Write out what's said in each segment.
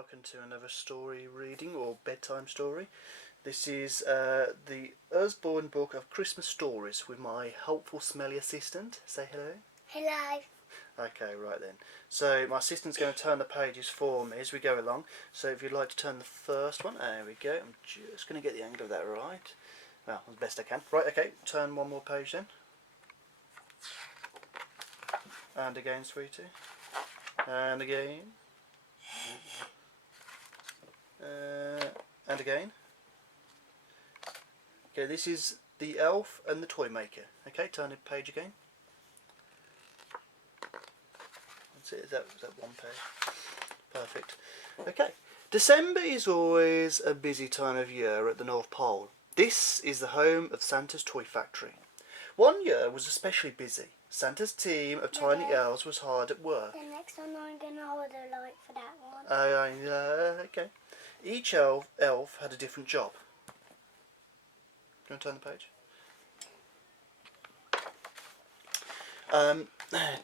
welcome to another story reading or bedtime story. This is the Usborne book of Christmas stories with my helpful smelly assistant. Say hello. Hello. Okay, right then. So my assistant's going to turn the pages for me as we go along. So if you'd like to turn the first one, there we go. I'm just going to get the angle of that right. Well, as best I can. Right, okay, turn one more page then. And again, sweetie. And again. And again. Okay, this is the elf and the toy maker. Okay, turn the page again. That's it. Is that one page? Perfect. Okay. December is always a busy time of year at the North Pole. This is the home of Santa's toy factory. One year was especially busy. Santa's team of tiny elves was hard at work. The next one I'm going to hold a light for that one. Okay. Each elf had a different job. Do you want to turn the page?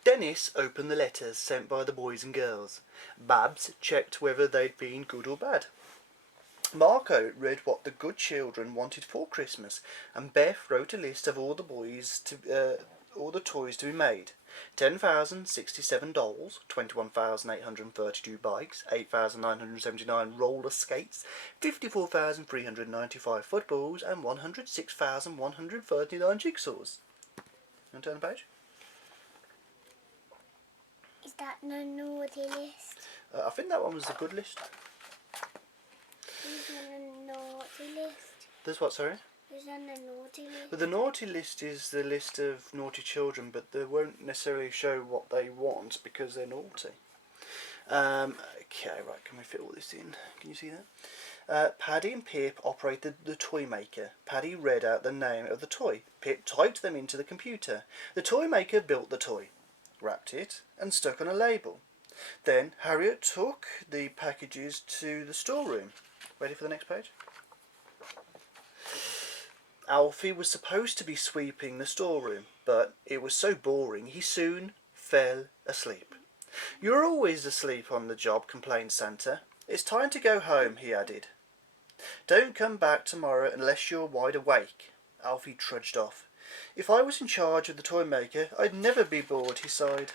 Dennis opened the letters sent by the boys and girls. Babs checked whether they'd been good or bad. Marco read what the good children wanted for Christmas, and Beth wrote a list of all the toys to be made. 10,067 dolls, 21,832 bikes, 8,979 roller skates, 54,395 footballs, and 106,139 jigsaws. You want to turn the page? Is that the naughty list? I think that one was the good list. Who's on the naughty list? There's what, sorry? Who's on the naughty list? But the naughty list is the list of naughty children, but they won't necessarily show what they want because they're naughty. Okay, right, can we fit all this in? Can you see that? Paddy and Pip operated the toy maker. Paddy read out the name of the toy. Pip typed them into the computer. The toy maker built the toy, wrapped it, and stuck on a label. Then Harriet took the packages to the storeroom. Ready for the next page? Alfie was supposed to be sweeping the storeroom, but it was so boring he soon fell asleep. "You're always asleep on the job," complained Santa. "It's time to go home," he added. "Don't come back tomorrow unless you're wide awake." Alfie trudged off. "If I was in charge of the toy maker, I'd never be bored," he sighed.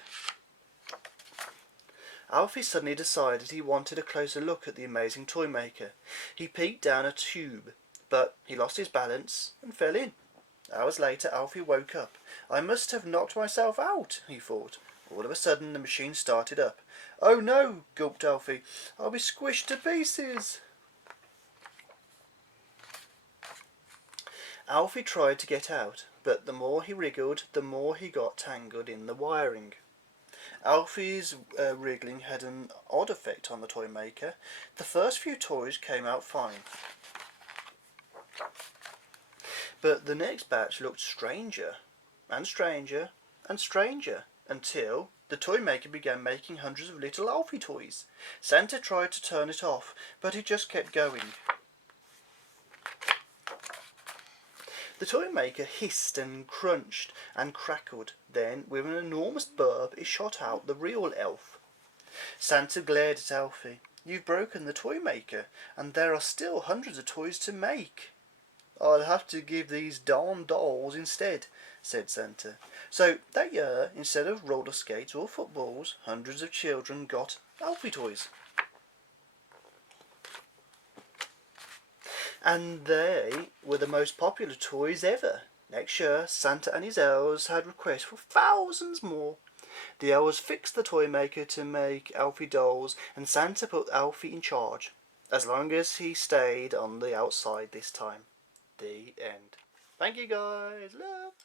Alfie suddenly decided he wanted a closer look at the amazing toy maker. He peeked down a tube, but he lost his balance and fell in. Hours later, Alfie woke up. "I must have knocked myself out," he thought. All of a sudden, the machine started up. "Oh no," gulped Alfie. "I'll be squished to pieces." Alfie tried to get out, but the more he wriggled, the more he got tangled in the wiring. Alfie's wriggling had an odd effect on the toy maker. The first few toys came out fine, but the next batch looked stranger and stranger and stranger until the toy maker began making hundreds of little Alfie toys. Santa tried to turn it off, but it just kept going. The toy maker hissed and crunched and crackled. Then, with an enormous burp, it shot out the real elf. Santa glared at Alfie. "You've broken the toy maker, and there are still hundreds of toys to make." "I'll have to give these darn dolls instead," said Santa. So that year, instead of roller skates or footballs, hundreds of children got Alfie toys. And they were the most popular toys ever. Next year, Santa and his elves had requests for thousands more. The elves fixed the toy maker to make Alfie dolls, and Santa put Alfie in charge, as long as he stayed on the outside this time. The end. Thank you guys. Love.